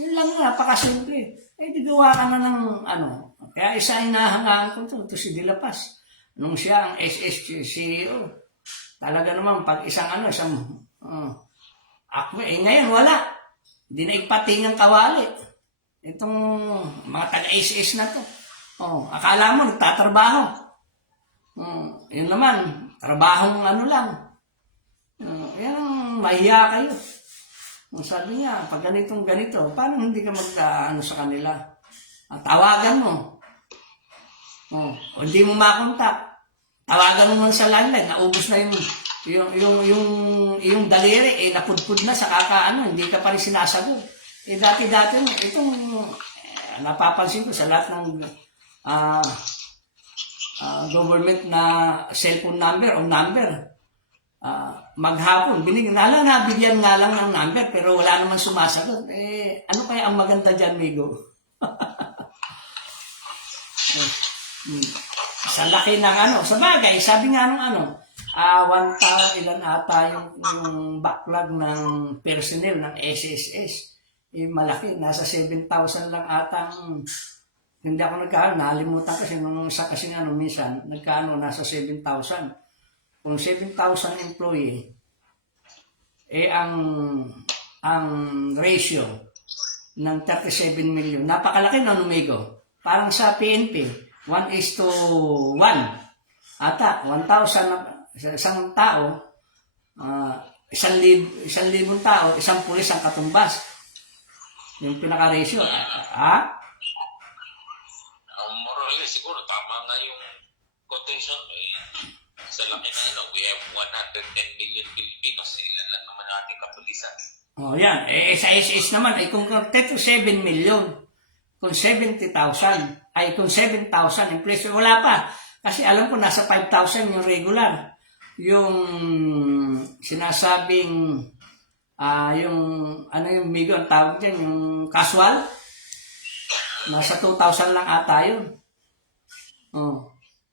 Yun lang nga, napakasimple. Gawa ka na ng Kaya isa inahangaan ko ito si De La Paz. Nung siya ang SS CEO. Talaga naman, pag ngayon wala. Hindi na ipating ang kawali. Itong mga taga-SS na to. Akala mo, nagtatrabaho. Yun naman, trabahong lang. Yan ang mahiya kayo. Sabi niya, pag ganito, paano hindi ka sa kanila? Tawagan mo. O hindi mo makontak. Tawagan mo sa landline, naubos na yung daliri, napudpud na sa hindi ka pa rin sinasagot. Dati-dati, itong napapansin ko sa lahat ng government na cellphone number o number, maghapon, nabigyan nga lang ng number, pero wala naman sumasagot. Ano kaya ang maganda dyan, Migo? Sa laki ng sa bagay, sabi nga ng 1,000 ilan ata yung backlog ng personnel ng SSS. Malaki, nasa 7,000 lang ata hindi ako nalimutan kasi nung isa kasi minsan, nasa 7,000. Kung 7,000 employee, ang ratio ng 37 million, napakalaki na Amigo. Parang sa PNP, 1:1. Ata, 1,000 sa isang tao, 1,000 tao, isang pulis ang katumbas. Yung pinaka-ratio. More or less, siguro, tama nga yung quotation. Sa laki na we have 110 million Filipinos. Ilan lang naman ating kapulisan. Yan. Sa SS naman, kung 37 million, kung 70,000, kung 7,000 employees, wala pa. Kasi alam ko, nasa 5,000 yung regular. Yung sinasabing, yung Migo, ang tawag dyan, yung casual. Nasa 2,000 lang ata yun. Oh.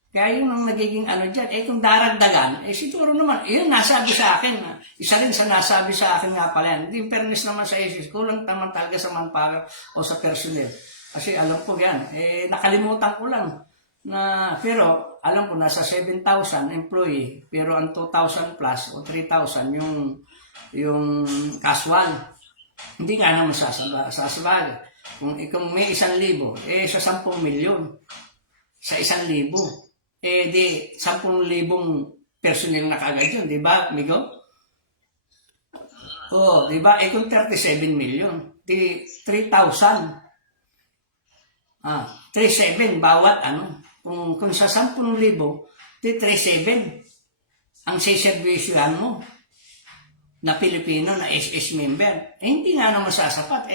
Kaya yun ang nagiging ano dyan. Kung daragdagan, siguro naman, yun nasabi sa akin. Isa rin sa nasabi sa akin nga pala yan. Hindi fairness naman sa ISIS. Kulang naman talaga sa manpower o sa personnel. Kasi alam ko yan. Nakalimutan ko lang. Pero alam ko nasa 7,000 employee. Pero ang 2,000 plus o 3,000 yung casual. Hindi ka naman sasabaga. Kung may 1,000, sa 10 milyon. Sa 1,000. Di 10,000 personnel na kagad yun, di ba, amigo? Oo, di ba? Kung 37 million, di 3,000. 3,700 bawat ano. Kung sa 10,000, di 3,700 ang siservisyohan mo na Pilipino, na SS member. Hindi nga naman sasapat.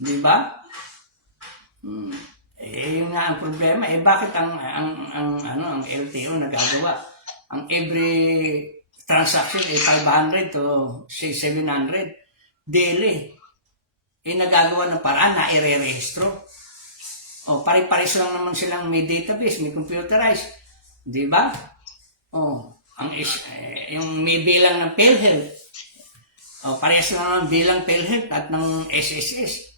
Di ba? Yun nga ang problema. Bakit ang LTO nagagawa? Ang every transaction 500 to 700 daily. Nagagawa ng paraan na i-re-rehistro. Pare-pares lang naman silang may database, may computerized. Di ba? Yung may bilang ng PhilHealth. Parehas lang ang bilang PhilHealth at ng SSS.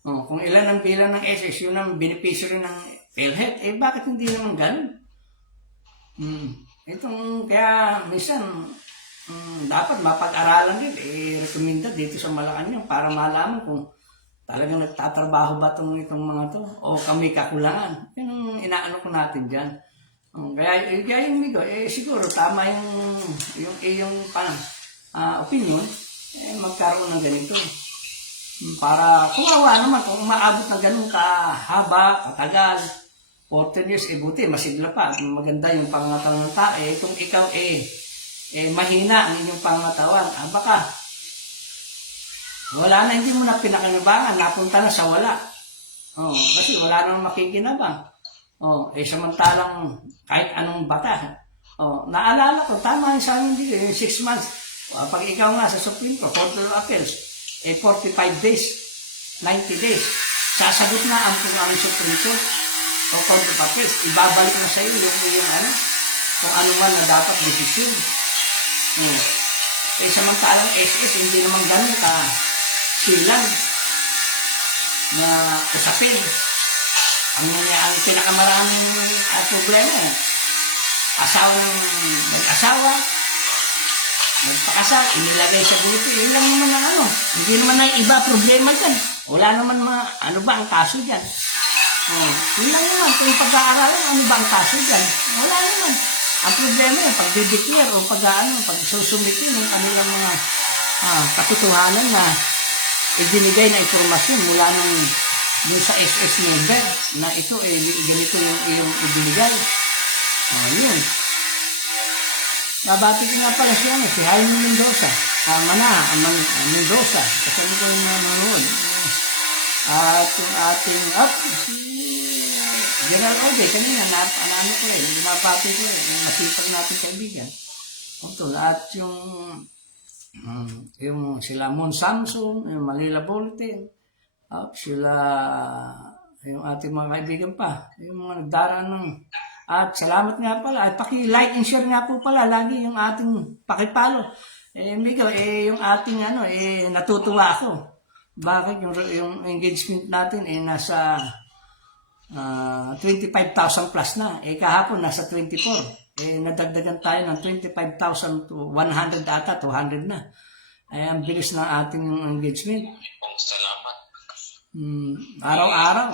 Kung ilan ang bilang ng SS, yun ang beneficiary ng PhilHealth, bakit hindi naman ganun? Kaya minsan, dapat mapag-aralan din, recommenda dito sa Malacanang para malaman kung talagang nagtatrabaho ba itong mga to o kami kakulangan. Yun ang inaano ko natin dyan. Kaya yung Migo, siguro tama yung opinion, magkaroon ng ganito. Para kumawa naman kung umaabot na ganun kahaba, katagal, 14 years, buti, masigla pa, maganda yung pangangatawan ng tao. Kung ikaw mahina ang inyong pangangatawan, baka wala na, hindi mo na pinakinabangan, napunta na sa wala. Kasi wala nang makikinabang. Samantalang kahit anong bata. Naalala ko, tama yung sa amin dito, yung 6 months. Pag ikaw nga sa Supreme Court, Court of Appeals, 45 days, 90 days, sasagot na ang Supreme Court o Court of Appeals, ibabalik na sa iyo kung ano man na dapat desisyon. Samantalang SS, hindi naman ganun silang na usapin. Ang pinakamaraming problema, nag-asawa, nagpakasal, inilagay sa dito, yun lang naman na hindi naman na iba problema dyan. Wala naman ang kaso dyan. Yun lang naman, kung pag-aaralan, ano ba ang kaso dyan? Wala naman. Ang problema yung pag-declare o pag-susumitin ng kanilang mga katotohanan na ibinigay na informasyon mula dun sa SS member na ito, ganito yung ibinigay. Yun. Nabati ko nga pala siya, si Jaime Mendoza. Mendoza. Kasali ko yung nanonood. At yung ating, si General Ode, kanina, ano ko nabati ko yung masipag natin kaibigan. At yung sila Mon Samson, yung Manila Bulletin, sila, yung ating mga kaibigan pa, yung mga nagdaraan ng. At salamat nga pala. At paki-like and share nga po pala lagi yung ating pakipalo. Migo, yung ating natutuwa ako. Bakit yung engagement natin nasa 25,000 plus na. Kahapon nasa 24. Nadagdagan tayo ng 25,000 to 100 ata, 200 na. Ang bilis ng ating engagement. Salamat. Araw-araw.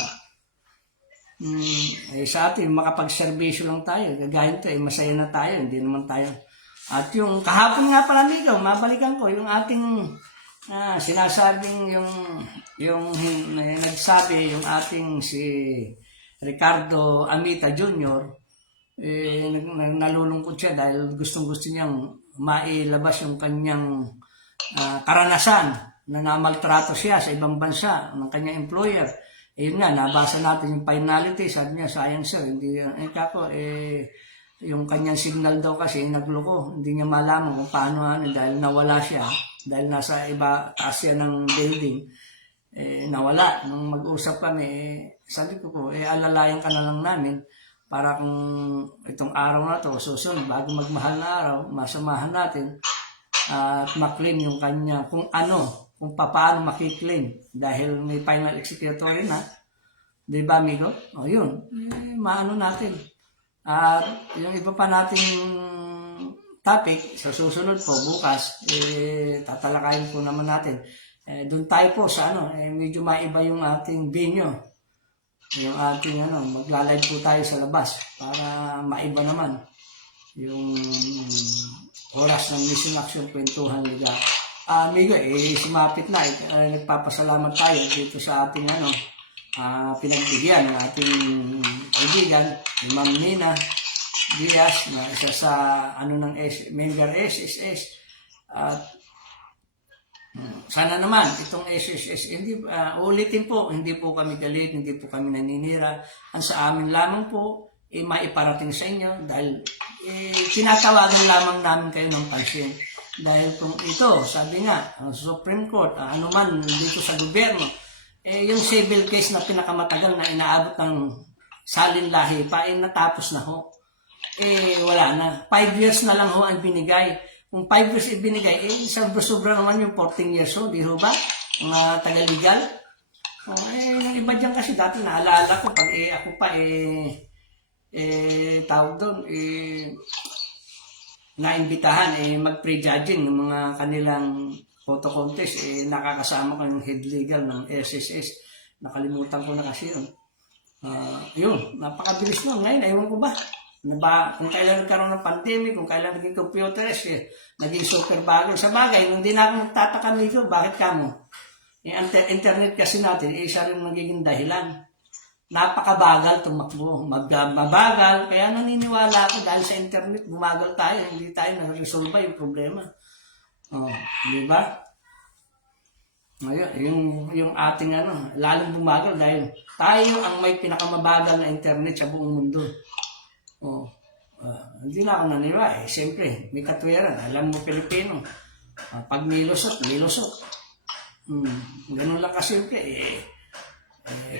Sa atin, makapag-servisyo lang tayo. Gagawin ito, masaya na tayo. Hindi naman tayo. At yung kahapon nga pala, amigo, mabalikan ko, yung ating sinasabing yung nagsabi, yung ating si Ricardo Amita Jr., nalulungkot siya dahil gustong-gusto niyang mailabas yung kanyang karanasan na namaltrato siya sa ibang bansa ng kanyang employer. Yun nga, nabasa natin yung finality, sabi niya, sayang sir, hindi, yung kanyang signal daw kasi nagloko, hindi niya malaman kung paano, dahil nawala siya, dahil nasa iba, taas siya ng building, nawala. Nung mag-usap kami, sabi ko po, alalayan ka na lang namin para kung itong araw na to, susunod, bago magmahal na araw, masamahan natin at maklaim yung kanya, kung paano makiklaim dahil may final executory na, di ba amigo? O yun, maano natin. At yung iba pa nating topic, sa susunod po, bukas, tatalakayin po naman natin. Doon tayo po sa medyo maiba yung ating venue. Yung ating maglalive po tayo sa labas para maiba naman yung oras ng Mission Action Kwentuhan Liga. Amigo, sumapit na. Nagpapasalamat tayo dito sa ating pinagbigyan ng ating kaibigan, Ma'am Nina Diaz, na isa sa member SSS. At sana naman itong SSS, ulitin po, hindi po kami galit, hindi po kami naninira. Ang sa amin lamang po, maiparating sa inyo dahil tinatawagan lamang namin kayo ng pansin. Dahil kung ito, sabi nga, ang Supreme Court, anuman dito sa gobyerno, yung civil case na pinakamatagal na inaabot ng salinlahi pa, natapos na ho. Wala na. 5 years na lang ho ang binigay. Kung 5 years ibinigay, sobra naman yung 14 years ho, di ho ba? Mga taga-legal. Yung iba dyan kasi dati naalala ko, pag ako pa, tawag doon, naimbitahan, mag-prejudging ng mga kanilang photo contest, nakakasama ko yung head legal ng SSS. Nakalimutan ko na kasi yun. Yun, napakabilis nun. Ngayon, ewan ko ba? Kung kailan nagkaroon ng pandemic, kung kailan naging computerized, naging super bago. Sa bagay, hindi na ako nagtataka nito, bakit kamo? Internet kasi natin, isa rin magiging dahilan. Napakabagal tumakbo, mabagal, kaya naniniwala ako dahil sa internet, bumagal tayo, hindi tayo na-resolve yung problema. Di ba? Yung ating lalong bumagal dahil tayo ang may pinakamabagal na internet sa buong mundo. Hindi na ako naniniwala. Siyempre, may katwiran. Alam mo, Pilipino. Pag nilusot, nilusot. Ganun lang kasi siyempre.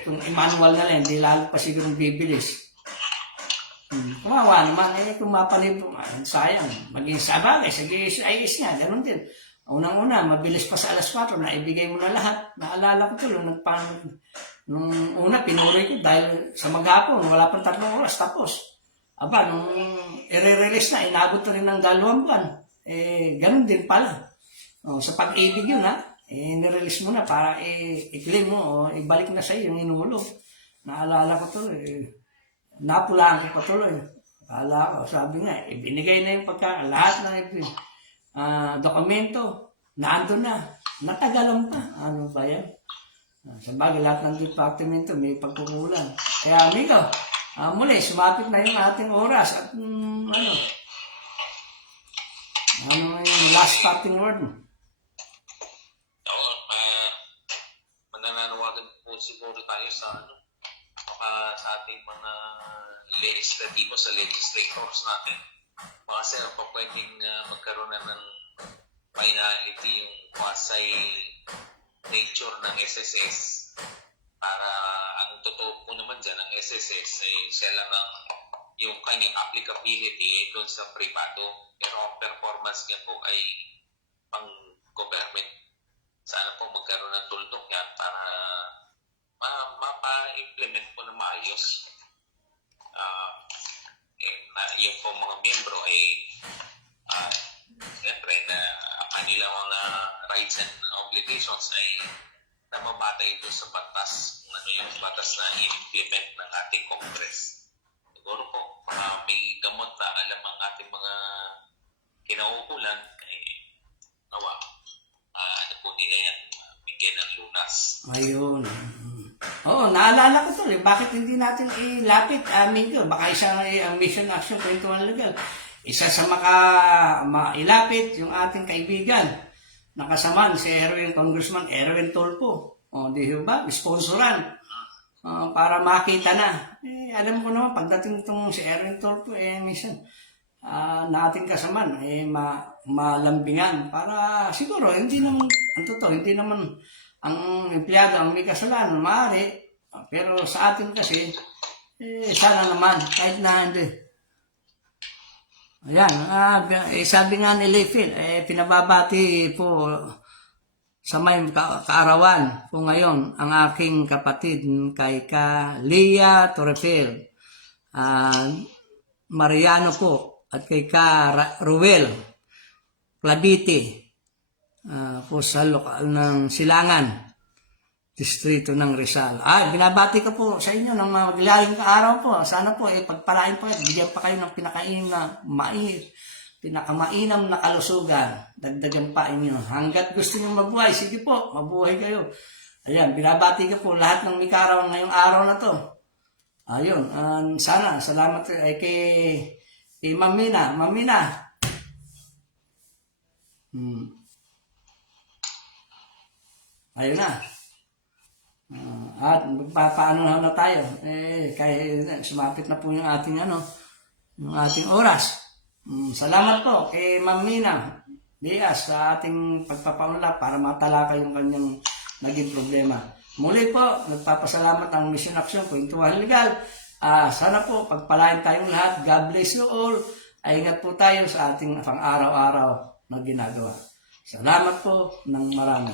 Kung manual na lang, hindi lalo pa siguro bibilis. Kawawa naman, kung mapalib, sayang. Maging sabagay, sa GSIS nga, ganun din. Unang-una, mabilis pa sa alas 4, na ibigay mo na lahat. Naalala ko tuloy, nung una, pinuri ko dahil sa maghapon, wala pang 3 oras, tapos. Nung i-release na, inabot na rin ng 2 buwan. Ganun din pala. Sa pag-ibig yun, nirelease mo na para i-claim mo o ibalik na sa iyo yung inulong. Naalala ko to, napulaan ko pa tuloy. Akala ko, sabi nga, ibinigay na yung lahat ng dokumento, naandun na, natagalan pa. Ano ba yan? Sa bagay, lahat ng departamento may pagkukulang. Kaya amigo, muli, sumapit na yung ating oras at yung last parting word mo? Manananawagan po siguro tayo sa ating mga legislatibo, sa legislators natin. Mga sir, pa pwedeng magkaroon na ng finality yung quasi nature ng SSS. Para ang totoo po naman dyan, ang SSS siya lang yung kanyang applicability doon sa privado, pero ang performance niya po ay pang government. Sana po magkaroon ng tuldok yan para mapa-implement po na maayos. Yung po mga membro ay siyempre na kanilang mga rights and obligations ay namabatay ito sa batas, kung ano yung batas na i-implement ng ating Congress. Siguro po, may gamot na alam ang ating mga kinaukulan, po nila yan, bigyan ng lunas. Ayun. Naalala ko tuloy, bakit hindi natin ilapit, amigo, baka isang Mission Action Kwentuhan Legal. Isa sa mailapit yung ating kaibigan, nakasaman si Congressman Erwin Tulfo. Di ba? Sponsoran. Para makita na. Alam ko naman, pagdating itong si Erwin Tulfo, minsan, natin kasaman, malambingan. Para siguro, hindi naman ang empleyado ang may kasalanan, maaari. Pero sa atin kasi, sana naman, kahit na hindi. Ayan, sabi nga ni Leifil, pinababati po sa may kaarawan po ngayon ang aking kapatid kay Lia Torrefil, Mariano po, at kay Ruel Clavite, po sa lokal ng Silangan, distrito ng Rizal. Binabati ko po sa inyo ng maglaring araw po. Sana po, pagpalain po, bigyan pa kayo ng pinakamainam na kalusugan. Dagdagan pa inyo. Hanggat gusto nyo mabuhay, sige po, mabuhay kayo. Ayan, binabati ko po lahat ng may kaarawan ngayong araw na to. Ayun, sana, salamat kay Mamina. Ayun na. At magpapaano na tayo. Kaya sumapit na po yung ating oras. Salamat po kay Ma'am Mina Diaz sa ating pagpapaunlak para matalakay yung kanyang naging problema. Muli po, nagpapasalamat ang Mission Action Kwentuhan Legal. Sana po pagpalain tayong lahat. God bless you all. Ingat po tayo sa ating pang-araw-araw na ginagawa. Salamat po ng marami.